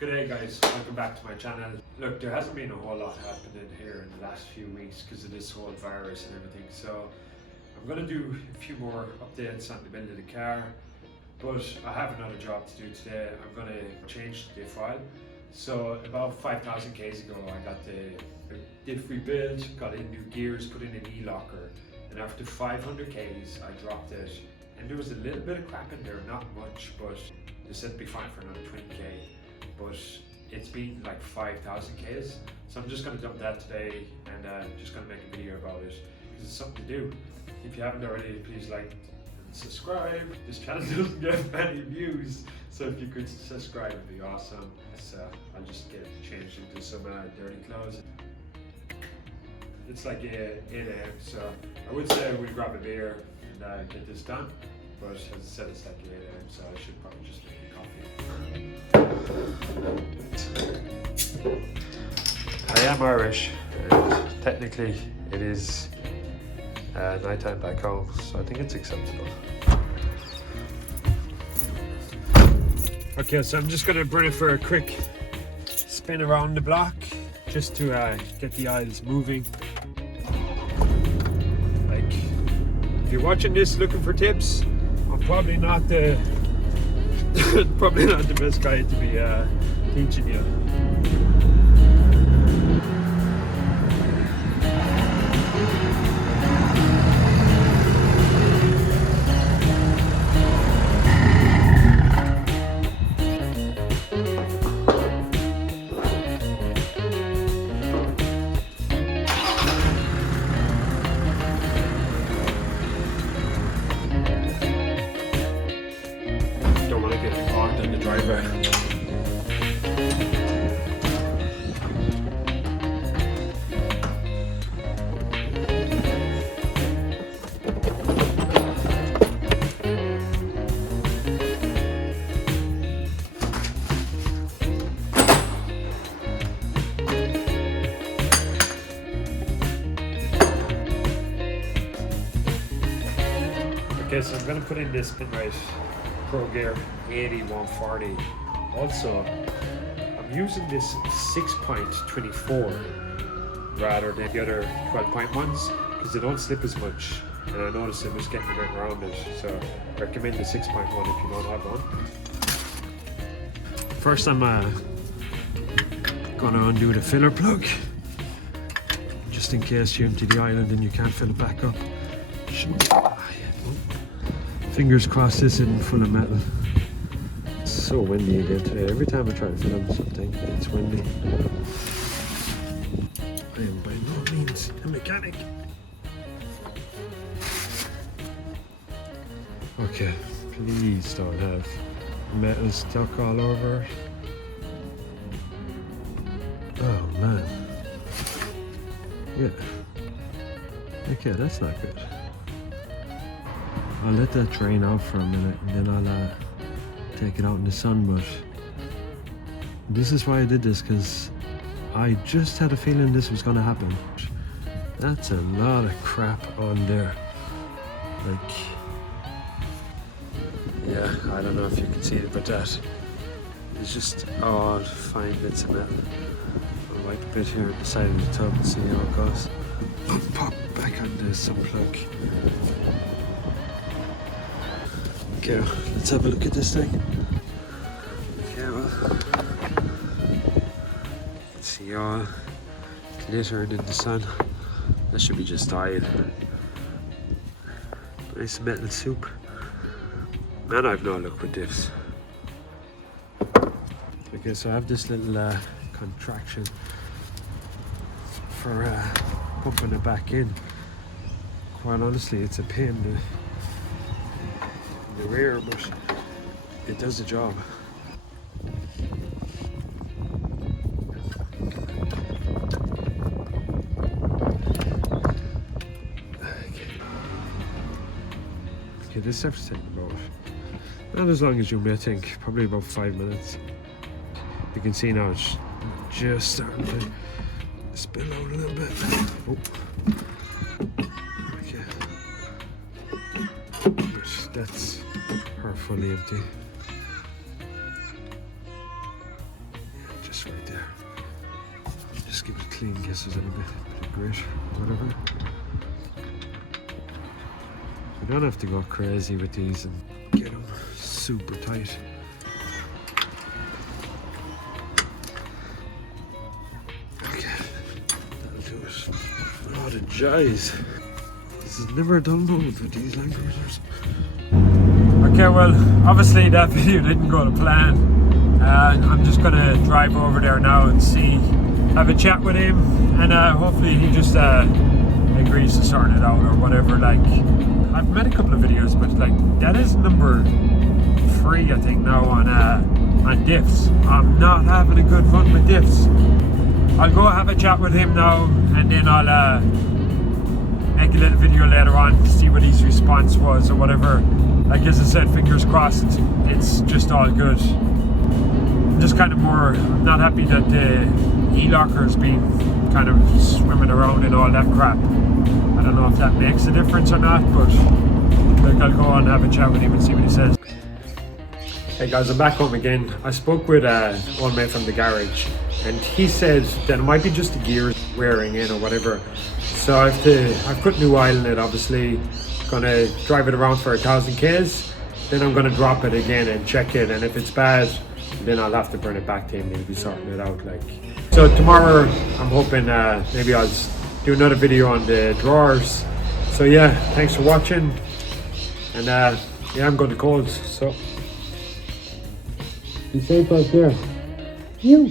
G'day guys, welcome back to my channel. Look, there hasn't been a whole lot happening here in the last few weeks because of this whole virus and everything, so I'm going to do a few more updates on the build of the car, but I have another job to do today. I'm going to change the diff oil. So about 5,000 Ks ago I got the diff rebuilt, got in new gears, put in an e-locker, and after 500 Ks I dropped it, and there was a little bit of crap in there, not much, but they said it'd be fine for another 20k. But it's been like 5,000 Ks, so I'm just going to dump that today and just going to make a video about it because it's something to do. If you haven't already, please like and subscribe. This channel doesn't get many views, so if you could subscribe it'd be awesome. So I'll just get changed into some dirty clothes. It's like 8 AM, so I would say we'll grab a beer and get this done, but as I said it's like 8 AM, so I should probably just make a coffee. I am Irish, and technically it is night time back home, so I think it's acceptable. Okay, so I'm just going to bring it for a quick spin around the block just to get the aisles moving. Like, if you're watching this looking for tips, I'm probably not the probably not the best guy to be teaching you. Okay, so I'm going to put in this Pinrite Pro Gear 80-140. Also, I'm using this 6.24 rather than the other 12.1s because they don't slip as much, and I noticed it was getting a bit rounded, so I recommend the 6.1 if you don't have one. First I'm going to undo the filler plug just in case you empty the island and you can't fill it back up. Fingers crossed this isn't full of metal. It's so windy again today. Every time I try to film something, it's windy. I am by no means a mechanic. Okay, please don't have metal stuck all over. Oh man. Yeah. Okay, that's not good. I'll let that drain out for a minute and then I'll take it out in the sun, but this is why I did this, because I just had a feeling this was going to happen. That's a lot of crap on there. Like, yeah, I don't know if you can see it, but that is just odd fine bits of metal. I'll wipe a bit here on the side of the tub and see how it goes. I'll pop back on the sun plug. Okay, let's have a look at this thing. Okay, well, you can see all glittering in the sun. That should be just oil. Nice metal soup. Man, I've no luck with diffs. Okay, so I have this little contraction for pumping it back in. Quite honestly, it's a pain in the rear, but it does the job. Okay, this stuff's taking about, not as long as you may think, probably about 5 minutes. You can see now it's just starting to spill out a little bit. Oh. Okay. But that's her fully empty. just right there. Just give it a clean, guess there's a bit of grit, whatever. You don't have to go crazy with these and get them super tight. Okay, that'll do it. Oh, the jies. This is never done with these Landcruisers. Okay, well, obviously that video didn't go to plan. I'm just gonna drive over there now and see, have a chat with him, and hopefully he just agrees to sort it out or whatever. Like, I've made a couple of videos, but like that is number 3, I think, now on diffs. I'm not having a good run with diffs. I'll go have a chat with him now, and then I'll make a little video later on, see what his response was or whatever. Like, as I said, fingers crossed, it's just all good. I'm just kind of I'm not happy that the e-locker's been kind of swimming around and all that crap. I don't know if that makes a difference or not, but like, I'll go and have a chat with him and see what he says. Hey guys, I'm back home again. I spoke with one mate from the garage, and he said that it might be just the gears wearing in or whatever. So I've put new oil in it, obviously. Gonna drive it around for 1,000 Ks, then I'm gonna drop it again and check it, and if it's bad, then I'll have to bring it back to him. He'll be sorting it out. Like, so tomorrow I'm hoping maybe I'll do another video on the drawers. So yeah, thanks for watching, and yeah, I'm going to Coles, so be safe out there. You.